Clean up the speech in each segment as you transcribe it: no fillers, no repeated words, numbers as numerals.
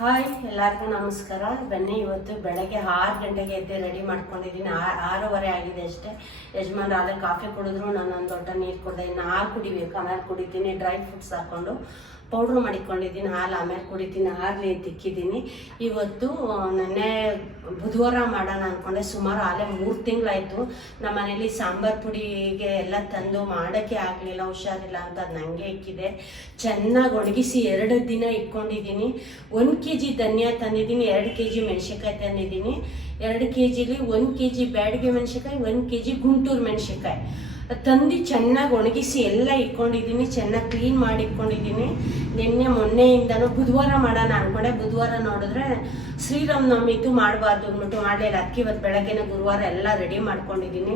Hi, ಎಲ್ಲರಿಗೂ ನಮಸ್ಕಾರ. ಬನ್ನಿ, ಇವತ್ತು ಬೆಳಗ್ಗೆ 6 ಗಂಟೆಗೆ ಎದ್ದು ರೆಡಿ ಮಾಡ್ಕೊಂಡಿದ್ದೀನಿ. 6:30 ಆಗಿದೆ ಅಷ್ಟೇ. ಯಜಮಾನ್ ಆದ್ರೆ ಕಾಫಿ ಕುಡಿದ್ರು, ನಾನು ಒಂದು ದೊಡ್ಡ ನೀರು ಕುಡ್ದೆ. ಇನ್ನು ಹಾಲು ಕುಡಿಬೇಕು, ಆಮೇಲೆ ಕುಡಿತೀನಿ. ಡ್ರೈ ಫ್ರೂಟ್ಸ್ ಹಾಕ್ಕೊಂಡು ಪೌಡ್ರ್ ಮಾಡಿಕೊಂಡಿದ್ದೀನಿ. ಹಾಲು ಆಮೇಲೆ ಕುಡಿತೀನಿ. ಹಾಲು ತಿಕ್ಕಿದ್ದೀನಿ. ಇವತ್ತು ನೆನ್ನೆ ಬುಧವಾರ ಮಾಡೋಣ ಅಂದ್ಕೊಂಡೆ. ಸುಮಾರು ಆಲೇ 3 ತಿಂಗಳಾಯಿತು. ನಮ್ಮ ಮನೇಲಿ ಸಾಂಬಾರು ಪುಡಿಗೆ ಎಲ್ಲ ತಂದು ಮಾಡೋಕ್ಕೆ ಆಗಲಿಲ್ಲ, ಹುಷಾರಿಲ್ಲ ಅಂತ ಅದು ನನಗೆ ಇಕ್ಕಿದೆ. ಚೆನ್ನಾಗಿ ಒಣಗಿಸಿ 2 ದಿನ ಇಟ್ಕೊಂಡಿದ್ದೀನಿ. 1 kg ಧನಿಯಾ ತಂದಿದ್ದೀನಿ, 2 kg ಮೆಣಸಿನ್ಕಾಯಿ ತಂದಿದ್ದೀನಿ. 2 kgಲಿ 1 kg ಬ್ಯಾಡಗೆ ಮೆಣಸಿನ್ಕಾಯಿ, 1 kg ಗುಂಟೂರು ಮೆಣಸಿನ್ಕಾಯಿ ತಂದು ಚೆನ್ನಾಗಿ ಒಣಗಿಸಿ ಎಲ್ಲ ಇಟ್ಕೊಂಡಿದ್ದೀನಿ. ಚೆನ್ನಾಗಿ ಕ್ಲೀನ್ ಮಾಡಿ ಇಟ್ಕೊಂಡಿದ್ದೀನಿ. ಮೊನ್ನೆಯಿಂದನೂ ಬುಧವಾರ ಮಾಡೋಣ ಅಂದ್ಕೊಂಡೆ. ಬುಧವಾರ ನೋಡಿದ್ರೆ ಶ್ರೀರಾಮನವಮಿ ಇತ್ತು, ಮಾಡಬಾರ್ದು ಅಂದ್ಬಿಟ್ಟು ಮಾಡಲಿಲ್ಲ. ಅದಕ್ಕೆ ಇವತ್ತು ಬೆಳಗ್ಗೆನೇ ಗುರುವಾರ ಎಲ್ಲ ರೆಡಿ ಮಾಡ್ಕೊಂಡಿದ್ದೀನಿ.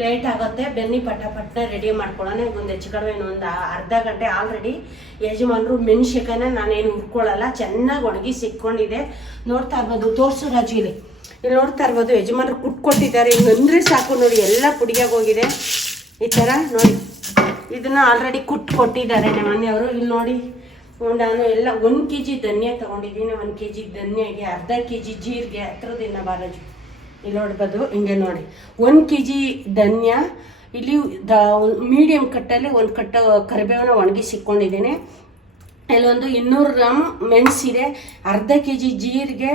ಲೇಟ್ ಆಗುತ್ತೆ, ಬನ್ನಿ ಪಟ್ಟ ರೆಡಿ ಮಾಡ್ಕೊಳ್ಳೋಣ. ಒಂದು ಹೆಚ್ಚು ಕಡಿಮೆ ಒಂದು ಅರ್ಧ ಗಂಟೆ ಆಲ್ರೆಡಿ ಯಜಮಾನರು ಮೆಣಸಿನ್ಕಾಯಿನ ನಾನೇನು ಹುರ್ಕೊಳ್ಳಲ್ಲ, ಚೆನ್ನಾಗಿ ಒಣಗಿಸಿ ಇಟ್ಕೊಂಡಿದೆ. ನೋಡ್ತಾ ಇರ್ಬೋದು, ತೋರಿಸು ರಾಜು, ಇಲ್ಲಿ ನೋಡ್ತಾ ಇರ್ಬೋದು. ಯಜಮಾನರು ಕುಟ್ಕೊಟ್ಟಿದ್ದಾರೆ. ಹಿಂಗಂದ್ರೆ ಸಾಕು ನೋಡಿ, ಎಲ್ಲ ಪುಡಿಯಾಗಿ ಹೋಗಿದೆ. ಈ ಥರ ನೋಡಿ, ಇದನ್ನು ಆಲ್ರೆಡಿ ಕೊಟ್ಟಿದ್ದಾರೆ ನಮ್ಮ ಮನೆಯವರು. ಇಲ್ಲಿ ನೋಡಿ, ನಾನು ಎಲ್ಲ 1 kg ಧನಿಯಾ ತೊಗೊಂಡಿದ್ದೀನಿ. 1 kg ಧನಿಯಾಗೆ ಅರ್ಧ kg ಜೀರಿಗೆ ಹತ್ರದಿಂದ ಬಾರಜು. ಇಲ್ಲಿ ನೋಡ್ಬೋದು, ಹಿಂಗೆ ನೋಡಿ 1 kg ಧನಿಯಾ. ಇಲ್ಲಿ ಮೀಡಿಯಮ್ ಕಟ್ಟಲ್ಲಿ 1 ಕಟ್ಟ ಕರಿಬೇವನ್ನ ಒಣಗಿಸಿ ಇಟ್ಕೊಂಡಿದ್ದೀನಿ. ಇಲ್ಲೊಂದು 200 ಗ್ರಾಮ್ ಮೆಣಸಿದೆ, ಅರ್ಧ kg ಜೀರಿಗೆ,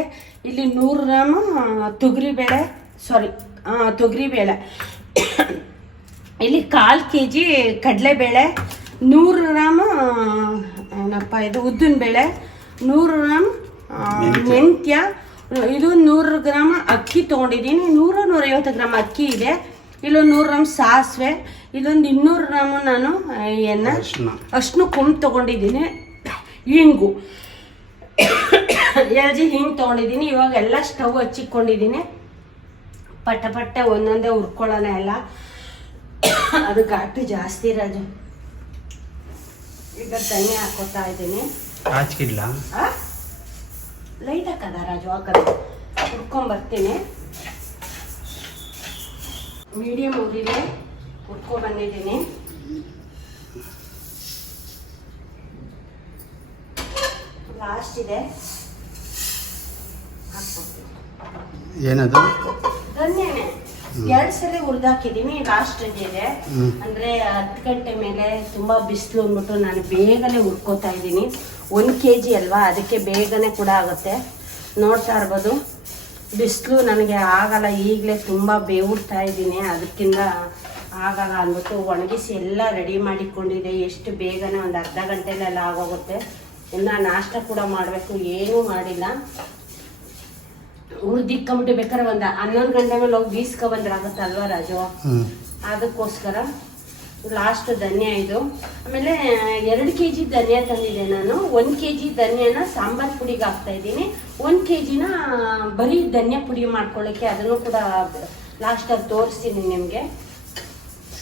ಇಲ್ಲಿ 100 ಗ್ರಾಮ್ ತೊಗರಿಬೇಳೆ, ಇಲ್ಲಿ 1/4 kg ಕಡಲೆಬೇಳೆ, 100 ಗ್ರಾಮ್ ಇದು ಉದ್ದಿನಬೇಳೆ, 100 ಗ್ರಾಮ್ ಮೆಂತ್ಯ, ಇದು 100 ಗ್ರಾಮ್ ಅಕ್ಕಿ ತೊಗೊಂಡಿದ್ದೀನಿ. 100-150 ಗ್ರಾಮ್ ಅಕ್ಕಿ ಇದೆ. ಇಲ್ಲೊಂದು 100 ಗ್ರಾಮ್ ಸಾಸಿವೆ, ಇಲ್ಲೊಂದು 200 ಗ್ರಾಮ್ ನಾನು ಅರ್ಶಿನ ಕೊಂಬು ತೊಗೊಂಡಿದ್ದೀನಿ. ಹಿಂಗು 2 ಹಿಂಗೆ ತೊಗೊಂಡಿದ್ದೀನಿ. ಇವಾಗ ಎಲ್ಲ ಸ್ಟವ್ ಹಚ್ಚಿಕೊಂಡಿದ್ದೀನಿ. ಪಟ್ಟ ಒಂದೊಂದೇ ಹುರ್ಕೊಳ್ಳೋಣ ಎಲ್ಲ. ಅದು ಘಾಟು ಜಾಸ್ತಿ ರಾಜು. ಈಗ ಧನಿಯಾ ಹಾಕೋತಾ ಇದ್ದೀನಿ. ಲೈಟ್ ಹಾಕದ ರಾಜು, ಹಾಕದ ಹುರ್ಕೊಂಬರ್ತೀನಿ. ಮೀಡಿಯಮ್ ಉರಿಲಿ ಹುರ್ಕೊಂಡ್ಬಂದಿದ್ದೀನಿ. ಲಾಸ್ಟ್ ಇದೆ, ಹಾಕ್ಕೊಡ್ತೀನಿ. ಏನದು? ಧನ್ಯನೇ 2 ಸಲ ಹುರಿದಾಕಿದ್ದೀನಿ. ಲಾಸ್ಟ್ ಇದೆ ಅಂದ್ರೆ 10 ಗಂಟೆ ಮೇಲೆ ತುಂಬಾ ಬಿಸಿಲು ಅಂದ್ಬಿಟ್ಟು ನಾನು ಬೇಗನೆ ಹುರ್ಕೋತಾ ಇದ್ದೀನಿ. 1 kg ಅಲ್ವಾ, ಅದಕ್ಕೆ ಬೇಗನೆ ಕೂಡ ಆಗುತ್ತೆ. ನೋಡ್ತಾ ಇರ್ಬೋದು, ಬಿಸಿಲು ನನಗೆ ಆಗಲ್ಲ, ಈಗಲೇ ತುಂಬ ಬೇವುಡ್ತಾ ಇದ್ದೀನಿ. ಅದಕ್ಕಿಂತ ಆಗಲ್ಲ ಅಂದ್ಬಿಟ್ಟು ಒಣಗಿಸಿ ಎಲ್ಲ ರೆಡಿ ಮಾಡಿಕೊಂಡಿದ್ದೆ. ಎಷ್ಟು ಬೇಗನೆ ಒಂದು ಅರ್ಧ ಗಂಟೆಲೆಲ್ಲ ಆಗೋಗುತ್ತೆ. ಇನ್ನು ನಾಷ್ಟ ಕೂಡ ಮಾಡಬೇಕು, ಏನೂ ಮಾಡಿಲ್ಲ. ಹುರಿದಿಕ್ಕೊಂಬಿಟ್ಟು ಬೇಕಾದ್ರೆ ಒಂದು 11 ಗಂಟೆ ಮೇಲೆ ಹೋಗಿ ಬೀಸ್ಕೊಬಂದ್ರೆ ಆಗುತ್ತಲ್ವಾ ರಾಜು, ಅದಕ್ಕೋಸ್ಕರ ಲಾಸ್ಟ್ ಧನಿಯಾ ಇದು. ಆಮೇಲೆ 2 kg ಧನಿಯಾ ತಂದಿದ್ದೆ ನಾನು. 1 kg ಧನಿಯಾನ ಸಾಂಬಾರ್ ಪುಡಿಗೆ ಹಾಕ್ತಾ ಇದ್ದೀನಿ. 1 kgನ ಬರೀ ಧನಿಯಾ ಪುಡಿ ಮಾಡ್ಕೊಳ್ಳೋಕ್ಕೆ, ಅದನ್ನು ಕೂಡ ಲಾಸ್ಟಲ್ಲಿ ತೋರಿಸ್ತೀನಿ ನಿಮಗೆ.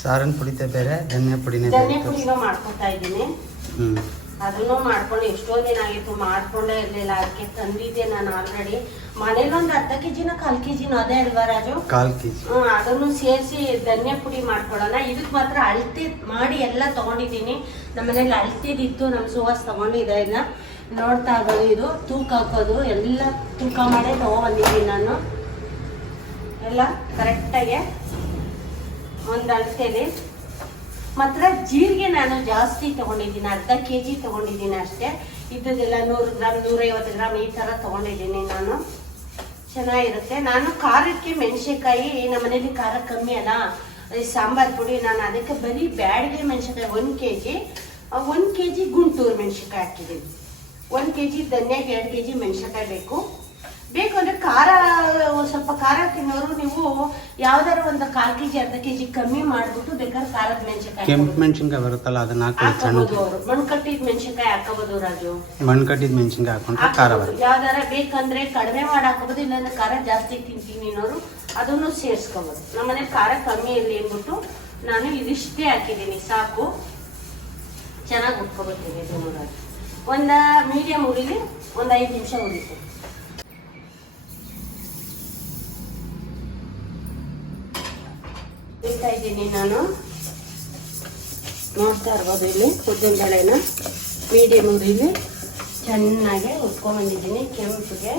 ಸಾರನ್ ಪುಡಿತೆ ಬೇರೆ, ಧನಿಯಾ ಪುಡಿನೂ ಮಾಡ್ಕೊತಾ ಇದ್ದೀನಿ. ಅದನ್ನು ಮಾಡ್ಕೊಂಡು ಎಷ್ಟೋ ದಿನ ಆಗಿತ್ತು, ಮಾಡ್ಕೊಂಡೇ ಇರಲಿಲ್ಲ. ಅದಕ್ಕೆ ತಂದಿದ್ದೆ ನಾನು ಆಲ್ರೆಡಿ. ಮನೇಲಿ ಒಂದು ಅರ್ಧ kgನ 1/4 kgನೂ ಅದೇ ಅಲ್ವಾ ರಾಜು? 1/4 kg. ಅದನ್ನು ಸೇರಿಸಿ ಧನಿಯಾ ಪುಡಿ ಮಾಡ್ಕೊಳ್ಳೋಣ. ಇದಕ್ಕೆ ಮಾತ್ರ ಅಳತೆ ಮಾಡಿ ಎಲ್ಲ ತೊಗೊಂಡಿದ್ದೀನಿ. ನಮ್ಮ ಮನೇಲಿ ಅಳತೆದಿತ್ತು, ನಮ್ಮ ಸುವಾಸ್ ತೊಗೊಂಡಿದ್ದೆ. ಇದನ್ನ ನೋಡ್ತಾ ಇರೋದು, ಇದು ತೂಕ ಹಾಕೋದು ಎಲ್ಲ ತೂಕ ಮಾಡೇ ತೊಗೊಂಡಿದ್ದೀನಿ ನಾನು. ಎಲ್ಲ ಕರೆಕ್ಟಾಗಿ ಒಂದು ಅಳತೆಲಿ. ಮಾತ್ರ ಜೀರಿಗೆ ನಾನು ಜಾಸ್ತಿ ತೊಗೊಂಡಿದ್ದೀನಿ, ಅರ್ಧ kg ತೊಗೊಂಡಿದ್ದೀನಿ ಅಷ್ಟೇ. ಇದ್ದದೆಲ್ಲ 100 ಗ್ರಾಮ್ 150 ಗ್ರಾಮ್ ಈ ಥರ ತೊಗೊಂಡಿದ್ದೀನಿ ನಾನು. ಚೆನ್ನಾಗಿರುತ್ತೆ. ನಾನು ಖಾರಕ್ಕೆ ಮೆಣಸಿನ್ಕಾಯಿ, ನಮ್ಮ ಮನೇಲಿ ಖಾರ ಕಮ್ಮಿ ಅಲ್ಲ, ಸಾಂಬಾರು ಪುಡಿ, ನಾನು ಅದಕ್ಕೆ ಬರೀ ಬ್ಯಾಡಗೆ ಮೆಣಸಿನ್ಕಾಯಿ 1 kg, 1 kg ಗುಂಟೂರು ಮೆಣಸಿನ್ಕಾಯಿ ಹಾಕಿದ್ದೀನಿ. 1 kg ಧನಿಯಾಗೆ 2 kg ಮೆಣಸಿನ್ಕಾಯಿ ಬೇಕು ಅಂದರೆ ಖಾರ ಸ್ವಲ್ಪ ಖಾರ ತಿನ್ನೋರು ನೀವು ಯಾವ್ದಾರು ಒಂದು 1/4 kg ಅರ್ಧ kg ಕಮ್ಮಿ ಮಾಡ್ಬಿಟ್ಟು ಬೇಕಾದ್ರೆ ಖಾರದ ಮೆಣಸಿನ್ಕಾಯಿ, ಕೆಂಪು ಮೆಣಸಿನ್ಕಾಯಿ ಬರುತ್ತಲ್ಲ ಅದನ್ನ ಹಾಕೋಬಹುದು. ಮಣ್ಕಟ್ಟಿದ ಮೆಣಸಿನ್ಕಾಯಿ ಹಾಕೋಬಹುದು ರಾಜು. ಮಣ್ಕಟ್ಟಿದ ಮೆಣಸಿನ್ಕಾಯಿ ಹಾಕೊಂಡ್ರೆ ಖಾರ ಬರುತ್ತೆ. ಯಾವ್ದಾರ ಬೇಕಂದ್ರೆ ಕಡಿಮೆ ಮಾಡಿ ಹಾಕೋಬಹುದು, ಇಲ್ಲಾಂದ್ರೆ ಖಾರ ಜಾಸ್ತಿ ತಿಂತೀನಿ ಅನ್ನೋರು ಅದನ್ನು ಸೇರಿಸ್ಕೋಬಹುದು. ನಮ್ಮನೆ ಖಾರ ಕಮ್ಮಿ ಇರಲಿ ಅಂದ್ಬಿಟ್ಟು ನಾನು ಇದಿಷ್ಟೇ ಹಾಕಿದ್ದೀನಿ, ಸಾಕು. ಚೆನ್ನಾಗಿ ಉಟ್ಕೋಬರ್ತೀನಿ. ಒಂದು ಮೀಡಿಯಂ ಉರಿಲಿ ಒಂದು 5 ನಿಮಿಷ ಉರಿತೀನಿ. ಇಡ್ತಾ ಇದ್ದೀನಿ ನಾನು. ನೋಡ್ತಾ ಇರ್ಬೋದು, ಇಲ್ಲಿ ಉದ್ದಿನ ಬೇಳೆನ ಮೀಡಿಯಮ್ ಉರಿಲಿ ಚೆನ್ನಾಗಿ ಹುರ್ಕೊಂಡ್ಬಂದಿದ್ದೀನಿ ಕೆಂಪಿಗೆ.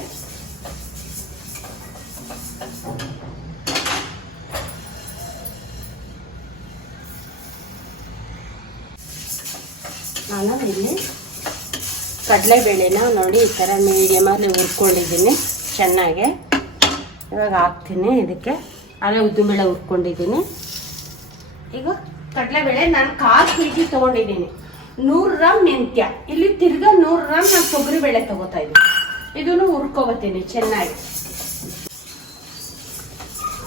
ನಾನು ಇಲ್ಲಿ ಕಡಲೆಬೇಳೆನ ನೋಡಿ ಈ ಥರ ಮೀಡಿಯಮಲ್ಲಿ ಹುರ್ಕೊಂಡಿದ್ದೀನಿ ಚೆನ್ನಾಗಿ. ಇವಾಗ ಹಾಕ್ತೀನಿ ಇದಕ್ಕೆ. ಅಲ್ಲೇ ಉದ್ದಿನಬೇಳೆ ಹುರ್ಕೊಂಡಿದ್ದೀನಿ. ಈಗ ಕಡಲೆಬೇಳೆ ನಾನು 1/4 kg ತೊಗೊಂಡಿದ್ದೀನಿ. 100 ಗ್ರಾಮ್ ಮೆಂತ್ಯ, ಇಲ್ಲಿ ತಿರ್ಗಾ 100 ಗ್ರಾಮ್ ನಾನು ತೊಗರಿಬೇಳೆ ತೊಗೋತಾ ಇದ್ದೀನಿ. ಇದನ್ನು ಹುರ್ಕೊಬತ್ತೀನಿ ಚೆನ್ನಾಗಿ.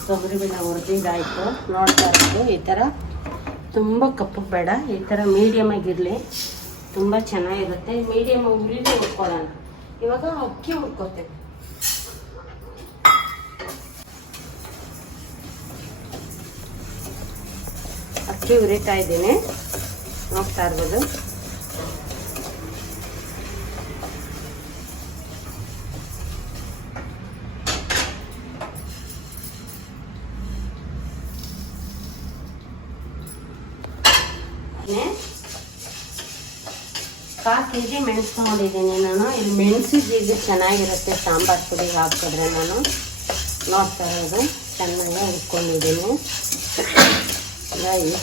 ತೊಗರಿಬೇಳೆ ಹುರಿದಿದ್ದಾಯಿತು. ನೋಡ್ತಾ ಇರೋದು ಈ ಥರ ತುಂಬ ಕಪ್ಪಗೆ ಬೇಡ, ಈ ಥರ ಮೀಡಿಯಮ್ ಆಗಿರಲಿ, ತುಂಬ ಚೆನ್ನಾಗಿರುತ್ತೆ. ಮೀಡಿಯಮ್ ಉರಿದು ಹುರ್ಕೊಳ್ಳೋಣ. ಇವಾಗ ಅಕ್ಕಿ ಹುರ್ಕೋತೇವೆ. ಅಕ್ಕಿ ಹುರಿತಾ ಇದ್ದೀನಿ, ನೋಡ್ತಾ ಇರ್ಬೋದು. ಕಾಲು ಕೆ ಜಿ ಮೆಣಸು ತೊಗೊಂಡಿದ್ದೀನಿ ನಾನು. ಇಲ್ಲಿ ಮೆಣಸು ಜೀರಿಗೆ ಚೆನ್ನಾಗಿರುತ್ತೆ ಸಾಂಬಾರು ಪುಡಿಗೆ ಹಾಕಿದ್ರೆ. ನಾನು ನೋಡ್ತಾ ಇರೋದು ಚೆನ್ನಾಗಿ ಹುರ್ಕೊಂಡಿದ್ದೀನಿ. ಆಯಿತಾ,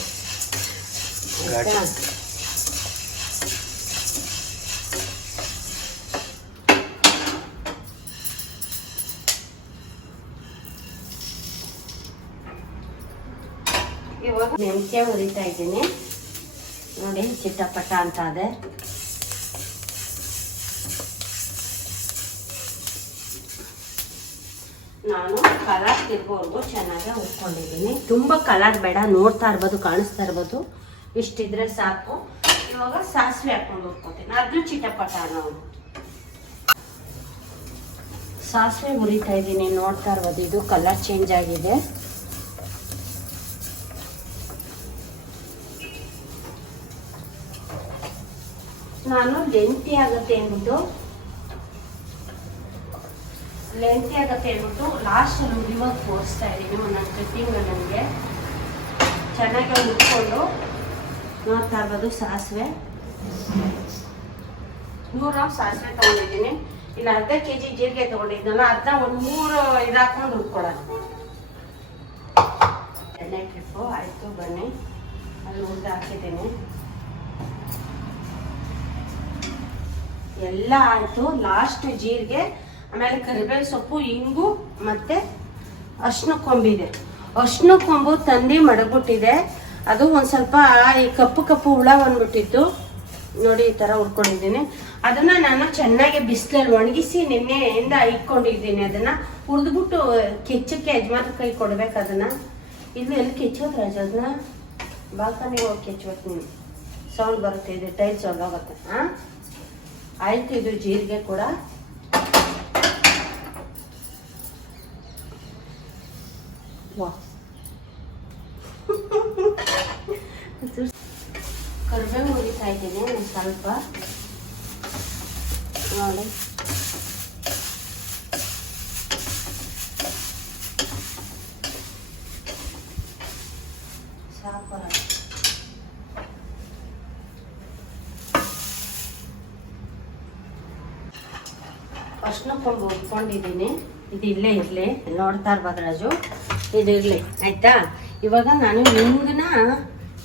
ಇವಾಗ ಮೆಂತ್ಯ ಹುರಿತಾ ಇದ್ದೀನಿ ನೋಡಿ, ಚಿಟಪಟ ಅಂತ ಇದೆ. ನಾನು ಕಲರ್ ತಿರ್ಗೋರ್ಗು ಚೆನ್ನಾಗಿ ಹುರ್ಕೊಂಡಿದ್ದೀನಿ. ತುಂಬ ಕಲರ್ ಬೇಡ, ನೋಡ್ತಾ ಇರ್ಬೋದು, ಕಾಣಿಸ್ತಾ ಇರ್ಬೋದು, ಇಷ್ಟಿದ್ರೆ ಸಾಕು. ಇವಾಗ ಸಾಸಿವೆ ಹಾಕೊಂಡು ಹುರ್ಕೊತೀನಿ, ಅದು ಚಿಟಪಟ ನಾವು. ಸಾಸಿವೆ ಹುರಿತಾ ಇದ್ದೀನಿ, ನೋಡ್ತಾ ಇರ್ಬೋದು, ಇದು ಕಲರ್ ಚೇಂಜ್ ಆಗಿದೆ. ನಾನು ಲೆಂತಿ ಆಗುತ್ತೆ ಅಂದ್ಬಿಟ್ಟು ಲಾಸ್ಟಲ್ಲಿ ಉರಿವಾಗ ತೋರಿಸ್ತಾ ಇದ್ದೀನಿ. ಒಂದೊಂದು ಕಟ್ಟಿಂಗ್ ನನಗೆ ಚೆನ್ನಾಗಿ ಹುರ್ಕೊಂಡು ನೋಡ್ತಾ ಇರ್ಬೋದು. ಸಾಸಿವೆ 100 ಗ್ರಾಮ್ ಸಾಸಿವೆ ತೊಗೊಂಡಿದ್ದೀನಿ. ಇಲ್ಲಿ ಅರ್ಧ kg ಜೀರಿಗೆ ತೊಗೊಂಡಿದ್ದಲ್ಲ, ಅದನ್ನ ಒಂದು 3 ಇದು ಹಾಕೊಂಡು ಹುರ್ಕೊಳ್ಳೋಣ. ಎಣ್ಣೆ ಟ್ರಿಪ್ಪು ಆಯಿತು, ಬನ್ನಿ ಅಲ್ಲಿ ಹುರಿದು ಹಾಕಿದ್ದೀನಿ. ಎಲ್ಲ ಆಯಿತು. ಲಾಸ್ಟ್ ಜೀರಿಗೆ, ಆಮೇಲೆ ಕರಿಬೇವು ಸೊಪ್ಪು, ಇಂಗು ಮತ್ತು ಅರ್ಶಿನ ಕೊಂಬಿದೆ. ಅರ್ಶಿನ ಕೊಂಬು ತಂದು ಮಡಗ್ಬಿಟ್ಟಿದೆ. ಅದು ಒಂದು ಸ್ವಲ್ಪ ಈ ಕಪ್ಪು ಹುಳ ಬಂದ್ಬಿಟ್ಟಿತ್ತು ನೋಡಿ, ಈ ಥರ ಹುರ್ಕೊಂಡಿದ್ದೀನಿ. ಅದನ್ನು ನಾನು ಚೆನ್ನಾಗಿ ಬಿಸಿಲಲ್ಲಿ ಒಣಗಿಸಿ ನಿನ್ನೆಯಿಂದ ಇಟ್ಕೊಂಡಿದ್ದೀನಿ. ಅದನ್ನು ಹುರಿದ್ಬಿಟ್ಟು ಕೆಚ್ಚಕ್ಕೆ ಯಜಮಾನ ಕೈ ಕೊಡ್ಬೇಕು. ಅದನ್ನು ಇಲ್ಲಿ ಎಲ್ಲಿ ಕೆಚ್ಚೋದು ರಾಜ, ಅದನ್ನ ಬಾಲ್ಕನಿಗೆ ಹೋಗಿ ಕೆಚ್ಚಬೇಕು. ನೀನು ಸೌಂಡ್ ಬರುತ್ತೆ, ಇದು ಟೈಲ್ಸ್ ಹೊರಗೋಗುತ್ತೆ. ಹಾಂ ಆಯಿತು. ಇದು ಜೀರಿಗೆ ಕೂಡ ಕರಿಬೇವು ಹುರಿತಾ ಇದ್ದೀನಿ ಸ್ವಲ್ಪ ನೋಡಿ. ಸಾಕು. ಅರ್ಶಿನ ಕೊಂಬು ಹುರ್ಕೊಂಡಿದ್ದೀನಿ. ಇದು ಇಲ್ಲೇ ಇರಲಿ, ನೋಡ್ತಾ ಇರ್ಬೋದು ರಾಜು, ಇದು ಇರಲಿ ಆಯಿತಾ. ಇವಾಗ ನಾನು ಹಿಂಗನ್ನ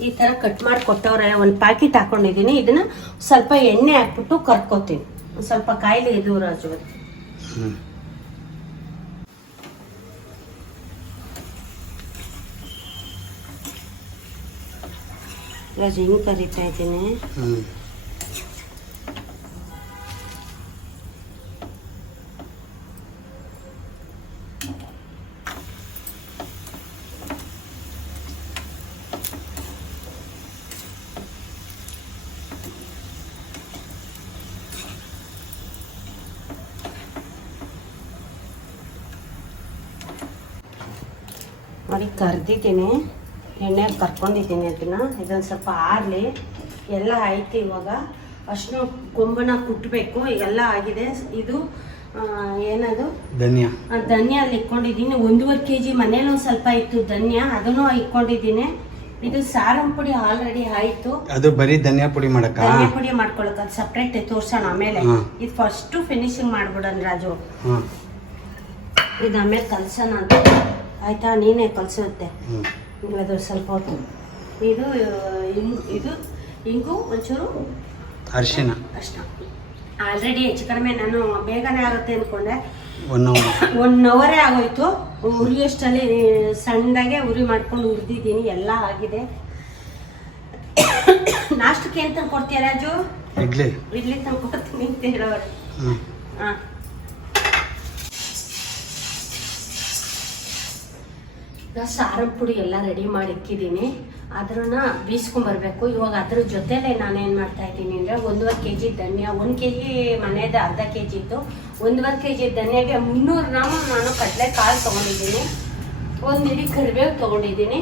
ಈ ಥರ ಕಟ್ ಮಾಡಿ ಕೊಟ್ಟವ್ರೆ, ಒಂದು ಪ್ಯಾಕೆಟ್ ಹಾಕ್ಕೊಂಡಿದ್ದೀನಿ. ಇದನ್ನು ಸ್ವಲ್ಪ ಎಣ್ಣೆ ಹಾಕ್ಬಿಟ್ಟು ಕರ್ಕೋತೀನಿ. ಸ್ವಲ್ಪ ಕಾಯಿಲೆ ಇದು ರಾಜು. ರಾಜು ಹಿಂಗೆ ಕರಿತಾ ಇದ್ದೀನಿ. ನೋಡಿ ಕರ್ದಿದ್ದೀನಿ, ಎಣ್ಣೆ ಕರ್ಕೊಂಡಿದ್ದೀನಿ ಅದನ್ನು. ಇದೊಂದು ಸ್ವಲ್ಪ ಆರಲಿ. ಎಲ್ಲ ಆಯ್ತು. ಇವಾಗ ಅಷ್ಟು ಕೊಂಬನ ಕುಟ್ಟಬೇಕು. ಎಲ್ಲ ಆಗಿದೆ. ಇದು ಏನದು ಧನ್ಯ ಅಲ್ಲಿ ಇಟ್ಕೊಂಡಿದ್ದೀನಿ. 1.5 kg ಮನೇಲಿ ಒಂದು ಸ್ವಲ್ಪ ಇತ್ತು ಧನ್ಯ, ಅದನ್ನು ಇಟ್ಕೊಂಡಿದ್ದೀನಿ. ಇದು ಸಾರಂ ಪುಡಿ ಆಲ್ರೆಡಿ ಆಯ್ತು. ಅದು ಬರೀ ಧನಿಯಾ ಪುಡಿ ಮಾಡಕ್ಕ? ಧನಿಯಾ ಪುಡಿ ಮಾಡ್ಕೊಳಕ್ ಅದು ಸಪ್ರೇಟ್ ತೋರ್ಸೋಣ ಆಮೇಲೆ. ಹ್ಮ್. ಇದು ಫಸ್ಟ್ ಫಿನಿಶಿಂಗ್ ಮಾಡ್ಬಿಡೋಣ ರಾಜು. ಹ್ಮ್. ಇದು ಆಮೇಲೆ ಕಲ್ಸೋಣ ಅಂತ. ಆಯ್ತಾ, ನೀನೇ ಕಲ್ಸುತ್ತೆ. ಅದು ಸ್ವಲ್ಪ ಹೊತ್ತು. ಇದು ಇದು ಇಂಗು ಒಂಚೂರು ಅರಿಶಿನ ಅಷ್ಟ. ಆಲ್ರೆಡಿ ಹೆಚ್ಚು ಕಡಿಮೆ ನಾನು ಬೇಗನೆ ಆಗುತ್ತೆ ಅಂದ್ಕೊಂಡೆ. 1 ಅವರೇ ಆಗೋಯ್ತು. ಉರಿಯಷ್ಟಲ್ಲಿ ಸಣ್ಣಗೆ ಉರಿ ಮಾಡ್ಕೊಂಡು ಹುರಿದಿದ್ದೀನಿ, ಎಲ್ಲ ಆಗಿದೆ. ನಾಷ್ಟಕ್ಕೆ ಏನು ತಂದು ಕೊಡ್ತೀಯ ರಾಜು? ಇಡ್ಲಿ ತಂದು ಕೊಡ್ತೀನಿ ಅಂತ ಹೇಳೋರು. ಹಾಂ, ಸಾರಂ ಪುಡಿ ಎಲ್ಲ ರೆಡಿ ಮಾಡಿ ಇಕ್ಕಿದ್ದೀನಿ. ಅದನ್ನ ಬೀಸ್ಕೊಂಬರ್ಬೇಕು. ಇವಾಗ ಅದ್ರ ಜೊತೆಲೆ ನಾನೇನು ಮಾಡ್ತಾ ಇದ್ದೀನಿ ಅಂದರೆ 1.5 kg ಧನಿಯಾ, 1 kg ಮನೆಯದು ಅರ್ಧ kg ಇತ್ತು. 1.5 kg ಧನಿಯಾಗೆ 300 ಗ್ರಾಮ್ ನಾನು ಕಡಲೆಕಾಳು ತೊಗೊಂಡಿದ್ದೀನಿ. 1 ಹಿಡಿ ಕರಿಬೇವು ತೊಗೊಂಡಿದ್ದೀನಿ.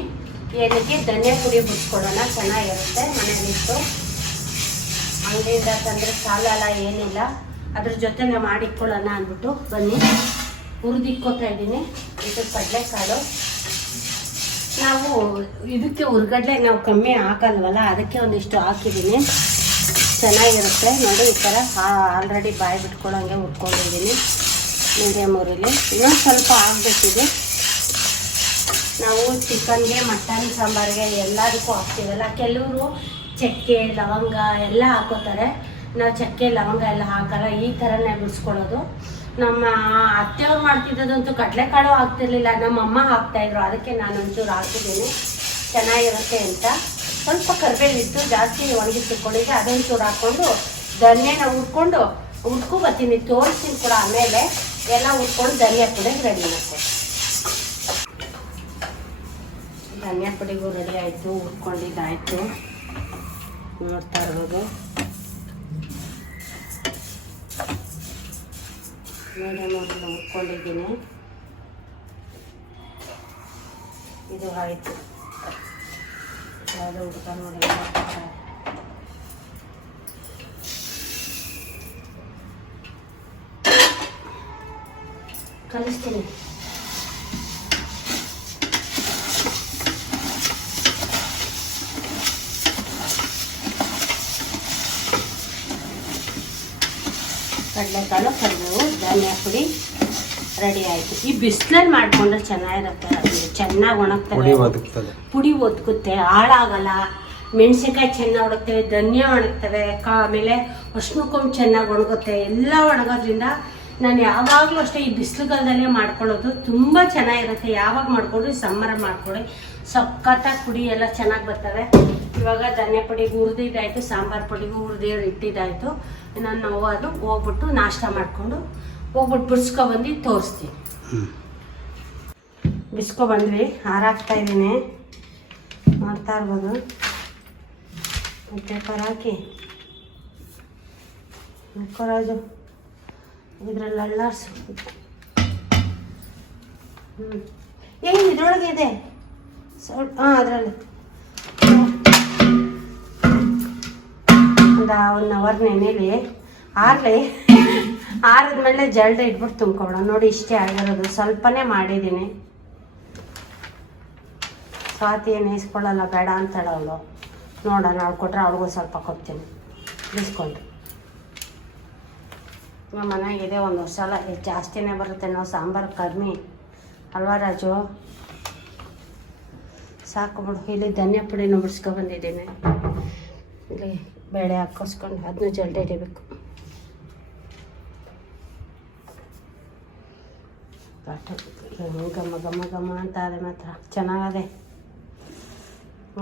ಏನಕ್ಕೆ ಧನಿಯಾ ಪುಡಿ ಬಿಡ್ಸ್ಕೊಡೋಣ, ಚೆನ್ನಾಗಿರುತ್ತೆ. ಮನೇಲಿತ್ತು ಅಂಗಡಿಯಿಂದ ತಂದರೆ ಸಾಲಲ್ಲ, ಏನಿಲ್ಲ. ಅದ್ರ ಜೊತೆಲೆ ಮಾಡಿಟ್ಕೊಳ್ಳೋಣ ಅಂದ್ಬಿಟ್ಟು ಬನ್ನಿ ಹುರಿದಿಕ್ಕೋತಾ ಇದ್ದೀನಿ. ಇದು ಕಡಲೆಕಾಳು. ನಾವು ಇದಕ್ಕೆ ಹುರ್ಗಡ್ಲೆ ನಾವು ಕಮ್ಮಿ ಹಾಕಲ್ವಲ್ಲ, ಅದಕ್ಕೆ ಒಂದಿಷ್ಟು ಹಾಕಿದ್ದೀನಿ. ಚೆನ್ನಾಗಿರುತ್ತೆ ನೋಡಿ. ಈ ಥರ ಆಲ್ರೆಡಿ ಬಾಯಿ ಬಿಟ್ಕೊಳ್ಳೋಂಗೆ ಹುರ್ಕೊಂಡಿದ್ದೀನಿ ಮೀಡಿಯಮ್ ಊರಲ್ಲಿ. ಇನ್ನೊಂದು ಸ್ವಲ್ಪ ಆಗಬೇಕಿದೆ. ನಾವು ಚಿಕನ್ಗೆ, ಮಟನ್ ಸಾಂಬಾರಿಗೆ ಎಲ್ಲದಕ್ಕೂ ಹಾಕ್ತೀವಲ್ಲ. ಕೆಲವರು ಚಕ್ಕೆ ಲವಂಗ ಎಲ್ಲ ಹಾಕೋತಾರೆ. ನಾವು ಚಕ್ಕೆ ಲವಂಗ ಎಲ್ಲ ಹಾಕಲ್ಲ, ಈ ಥರನೇ ಬಿಡಿಸ್ಕೊಳ್ಳೋದು. ನಮ್ಮ ಅತ್ತೆಯವ್ರು ಮಾಡ್ತಿದ್ದದಂತೂ ಕಡಲೆಕಾಳು ಹಾಕ್ತಿರ್ಲಿಲ್ಲ, ನಮ್ಮಮ್ಮ ಹಾಕ್ತಾಯಿದ್ರು. ಅದಕ್ಕೆ ನಾನು ಒಂಚೂರು ಹಾಕಿದ್ದೀನಿ, ಚೆನ್ನಾಗಿರುತ್ತೆ ಅಂತ. ಸ್ವಲ್ಪ ಕರಿಬೇವಿತ್ತು, ಜಾಸ್ತಿ ಒಣಗಿಸಿಟ್ಕೊಂಡಿದ್ದೆ. ಅದೊಂಚೂರು ಹಾಕ್ಕೊಂಡು ಧನಿಯಾನ ಉಟ್ಕೊ ಬರ್ತೀನಿ, ತೋರಿಸ್ತೀನಿ ಕೂಡ ಆಮೇಲೆ. ಎಲ್ಲ ಉಟ್ಕೊಂಡು ಧನಿಯಾ ಪುಡಿಗೆ ರೆಡಿ ಮಾಡ್ಕೊಂಡು. ಧನಿಯಾ ಪುಡಿಗೂ ರೆಡಿ ಆಯಿತು, ಉಟ್ಕೊಂಡಿದ್ದಾಯಿತು. ನೋಡ್ತಾ ಇರ್ಬೋದು. ಮೀಡಿಯಮ್ ಉಟ್ಕೊಂಡಿದ್ದೀನಿ. ಇದು ಆಯಿತು. ಯಾವುದು ಊಟ ನೋಡಿ ಕಲಿಸ್ತೀನಿ. ಕಡಲೆಕಾಳು, ಕರಿಬೇವು, ಧನಿಯಾ ಪುಡಿ ರೆಡಿ ಆಯಿತು. ಈ ಬಿಸಿಲಲ್ಲಿ ಮಾಡಿಕೊಂಡ್ರೆ ಚೆನ್ನಾಗಿರುತ್ತೆ. ಅದು ಚೆನ್ನಾಗಿ ಒಣಗ್ತದೆ, ಪುಡಿ ಒದಗುತ್ತೆ, ಹಾಳಾಗಲ್ಲ. ಮೆಣಸಿನ್ಕಾಯಿ ಚೆನ್ನಾಗಿ ಒಣಗ್ತವೆ, ಧನಿಯಾ ಒಣಗ್ತವೆ, ಆಮೇಲೆ ಅರ್ಶಿನಕೊಂಬು ಚೆನ್ನಾಗಿ ಒಣಗುತ್ತೆ. ಎಲ್ಲ ಒಣಗೋದ್ರಿಂದ ನಾನು ಯಾವಾಗಲೂ ಅಷ್ಟೇ ಈ ಬಿಸಿಲುಗಾಲದಲ್ಲೇ ಮಾಡ್ಕೊಳ್ಳೋದು. ತುಂಬ ಚೆನ್ನಾಗಿರುತ್ತೆ. ಯಾವಾಗ ಮಾಡ್ಕೊಂಡ್ರೆ ಸಮ್ಮರ್ ಮಾಡ್ಕೊಳ್ಳಿ, ಸಖತ್ತಾಗಿ ಪುಡಿ ಎಲ್ಲ ಚೆನ್ನಾಗಿ ಬರ್ತವೆ. ಇವಾಗ ಧನಿಯಾ ಪುಡಿಗೆ ಹುರಿದಿದ್ದಾಯಿತು, ಸಾಂಬಾರು ಪುಡಿಗೂ ಇಟ್ಟಿದ್ದಾಯಿತು. ನಾನು ಅದು ಹೋಗ್ಬಿಟ್ಟು ನಾಷ್ಟ ಮಾಡಿಕೊಂಡು ಹೋಗ್ಬಿಟ್ಟು ಬಿಡಿಸ್ಕೊಬಂದು ತೋರಿಸ್ತೀನಿ. ಬಿಡಿಸ್ಕೊಬಂದ್ವಿ, ಹಾರಾಕ್ತಾ ಇದ್ದೀನಿ, ಮಾಡ್ತಾ ಇರ್ಬೋದು. ಪೇಪರ್ ಹಾಕಿ ಹಾಕೋರಾಜು ಇದ್ರಲ್ಲಿ ಅಳ್ಳಾಡ್ಸು. ಏನು ಇದ್ರೊಳಗೆ ಇದೆ ಸ್ವಲ್ಪ? ಹಾಂ, ಅದರಲ್ಲಿ ಒಂದು 1 ಅವರ್ ನೆನೆಲಿ ಆರಿದ್ಮೇಲೆ ಜಲ್ದಿ ಇಟ್ಬಿಟ್ಟು ತುಂಬ್ಕೊಬಿಡ. ನೋಡಿ, ಇಷ್ಟೇ ಆಗಿರೋದು. ಸ್ವಲ್ಪನೇ ಮಾಡಿದ್ದೀನಿ. ಸ್ವಾತಿ ಏನು ಇಸ್ಕೊಳ್ಳಲ್ಲ, ಬೇಡ ಅಂತಾಳೆ ಅವಳು. ನೋಡೋಣ, ಅವಳು ಕೊಟ್ಟರೆ ಅವಳಿಗೂ ಸ್ವಲ್ಪ ಕೊಡ್ತೀನಿ ಇಸ್ಕೊಂಡು. ನಮ್ಮ ಮನೆಯಾಗಿದೆ 1 ವರ್ಷ ಅಲ್ಲ, ಜಾಸ್ತಿನೇ ಬರುತ್ತೆ. ನಾವು ಸಾಂಬಾರು ಕಮ್ಮಿ ಅಲ್ವಾ ರಾಜು? ಸಾಕು ಬಿಡು. ಇಲ್ಲಿ ಧನಿಯಾ ಪುಡಿನೂ ಬಿಡಿಸ್ಕೊಬಂದಿದ್ದೀನಿ. ಇಲ್ಲಿ ಬೇಳೆ ಹಾಕಿಸ್ಕೊಂಡು ಅದನ್ನು ಜಲ್ದಿ ಹಿಡಿಬೇಕು. ಘಮ ಘಮ ಘಮ ಅಂತ ಅದೇ ಮಾತ್ರ ಚೆನ್ನಾಗದೆ.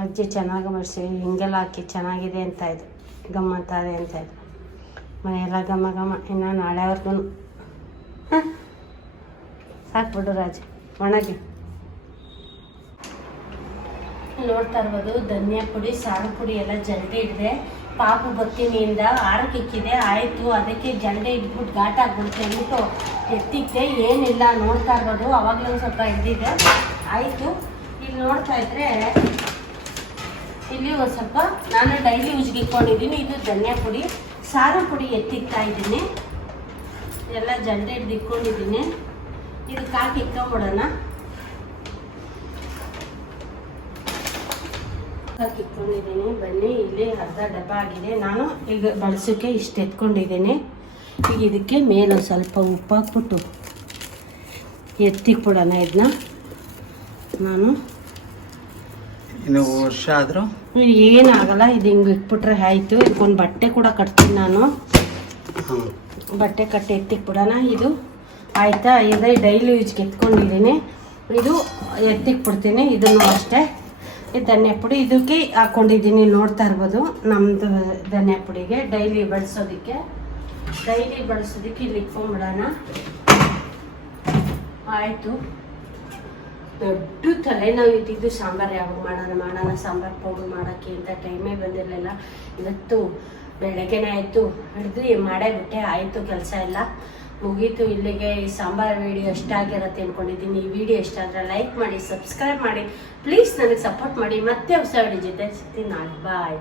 ಅಜ್ಜಿ ಚೆನ್ನಾಗಿ ಮಾಡಿಸಿ ಹಿಂಗೆಲ್ಲ ಹಾಕಿ ಚೆನ್ನಾಗಿದೆ ಅಂತ ಇದ್ರು, ಘಮ ಅಂತ ಅದೇ ಅಂತ ಇದ್ರು. ಮನೆಯೆಲ್ಲ ಘಮ ಘಮ. ಇನ್ನು ನಾಳೆವರೆಗೂ ಸಾಕ್ಬಿಡು ರಾಜ, ಒಣಗಿ. ನೋಡ್ತಾ ಇರ್ಬೋದು, ಧನಿಯಾ ಪುಡಿ, ಸಾರು ಪುಡಿ ಎಲ್ಲ ಜಲ್ದಿ ಹಿಡಿದೆ. ಪಾಪು ಬತ್ತಿನಿಯಿಂದ ಆರಕ್ಕೆ ಇಕ್ಕಿದೆ, ಆಯಿತು. ಅದಕ್ಕೆ ಜಲ್ದಿ ಇಟ್ಬಿಟ್ಟು ಘಾಟ ಆಗ್ಬಿಡುತ್ತೆ ಅಂದ್ಬಿಟ್ಟು ಎತ್ತಿಕ್ತೆ. ಏನಿಲ್ಲ, ನೋಡ್ತಾ ಇರ್ಬೋದು, ಅವಾಗಲೂ ಸ್ವಲ್ಪ ಹಿಡ್ದಿದೆ, ಆಯಿತು. ಇಲ್ಲಿ ನೋಡ್ತಾ ಇದ್ರೆ ಇಲ್ಲಿ ಒಂದು ಸ್ವಲ್ಪ ನಾನು ಡೈಲಿ ಯೂಸ್ಗೆ ಇಟ್ಕೊಂಡಿದ್ದೀನಿ. ಇದು ಧನಿಯಾ ಪುಡಿ, ಸಾರು ಪುಡಿ ಎತ್ತಿಕ್ತಾ ಇದ್ದೀನಿ. ಎಲ್ಲ ಜಲ್ದಿ ಹಿಡ್ದು ಇಟ್ಕೊಂಡಿದ್ದೀನಿ. ಇದಕ್ಕೆ ಹಾಕಿ ಇಟ್ಕೊಂಬಿಡೋಣ. ಹಾಕಿ ಇಟ್ಕೊಂಡಿದ್ದೀನಿ. ಬನ್ನಿ, ಇಲ್ಲಿ ಅರ್ಧ ಡಬ್ಬ ಆಗಿದೆ. ನಾನು ಈಗ ಬಳಸೋಕ್ಕೆ ಇಷ್ಟು ಎತ್ಕೊಂಡಿದ್ದೀನಿ. ಈಗ ಇದಕ್ಕೆ ಮೇಲೆ ಸ್ವಲ್ಪ ಉಪ್ಪು ಹಾಕ್ಬಿಟ್ಟು ಎತ್ತಿಕ್ಬಿಡೋಣ ಇದನ್ನ. ನಾನು ಇನ್ನು ವರ್ಷ ಆದರೂ ಏನಾಗಲ್ಲ, ಇದು ಹಿಂಗೆ ಇಟ್ಬಿಟ್ರೆ ಆಯಿತು. ಇದಕ್ಕೊಂದು ಬಟ್ಟೆ ಕೂಡ ಕಟ್ತೀನಿ ನಾನು. ಹಾಂ, ಬಟ್ಟೆ ಕಟ್ಟಿ ಎತ್ತಿಕ್ಬಿಡೋಣ. ಇದು ಆಯಿತಾ, ಇದೆ ಡೈಲಿ ಯೂಸ್ಗೆ ಎತ್ಕೊಂಡಿದ್ದೀನಿ. ಇದು ಎತ್ತಿಕ್ಬಿಡ್ತೀನಿ. ಇದನ್ನು ಅಷ್ಟೇ. ಇದು ಧನಿಯಾ ಪುಡಿ ಇದಕ್ಕೆ ಹಾಕ್ಕೊಂಡಿದ್ದೀನಿ, ನೋಡ್ತಾ ಇರ್ಬೋದು. ನಮ್ಮದು ಧನಿಯಾ ಪುಡಿಗೆ ಡೈಲಿ ಬಳಸೋದಕ್ಕೆ ಇಲ್ಲಿ ಇಟ್ಕೊಂಡ್ಬಿಡೋಣ. ಆಯಿತು. ದೊಡ್ಡ ತಲೆನೋವು ಇದ್ದಿದ್ದು ಸಾಂಬಾರು ಯಾವಾಗ ಮಾಡೋಣ ಸಾಂಬಾರು ಪೌಡ್ರ್ ಮಾಡೋಕ್ಕೆ ಅಂತ ಟೈಮೇ ಬಂದಿರಲಿಲ್ಲ. ಇವತ್ತು ಬೆಳಗ್ಗೆನೇ ಆಯಿತು, ಹಿಡಿದು ಮಾಡೇ ಬಿಟ್ಟೆ. ಆಯಿತು, ಕೆಲಸ ಎಲ್ಲ ಮುಗೀತು. ಇಲ್ಲಿಗೆ ಈ ಸಾಂಬಾರು ವೀಡಿಯೋ ಎಷ್ಟಾಗಿರುತ್ತೆ ಅಂದ್ಕೊಂಡಿದ್ದೀನಿ. ಈ ವಿಡಿಯೋ ಇಷ್ಟ ಆದರೆ ಲೈಕ್ ಮಾಡಿ, ಸಬ್ಸ್ಕ್ರೈಬ್ ಮಾಡಿ, ಪ್ಲೀಸ್ ನನಗೆ ಸಪೋರ್ಟ್ ಮಾಡಿ. ಮತ್ತೆ ಹೊಸ ವಿಡಿಯೋ ಜೊತೆ ಸಿಗ್ತೀನಿ. ನಾಳೆ ಬಾಯ್.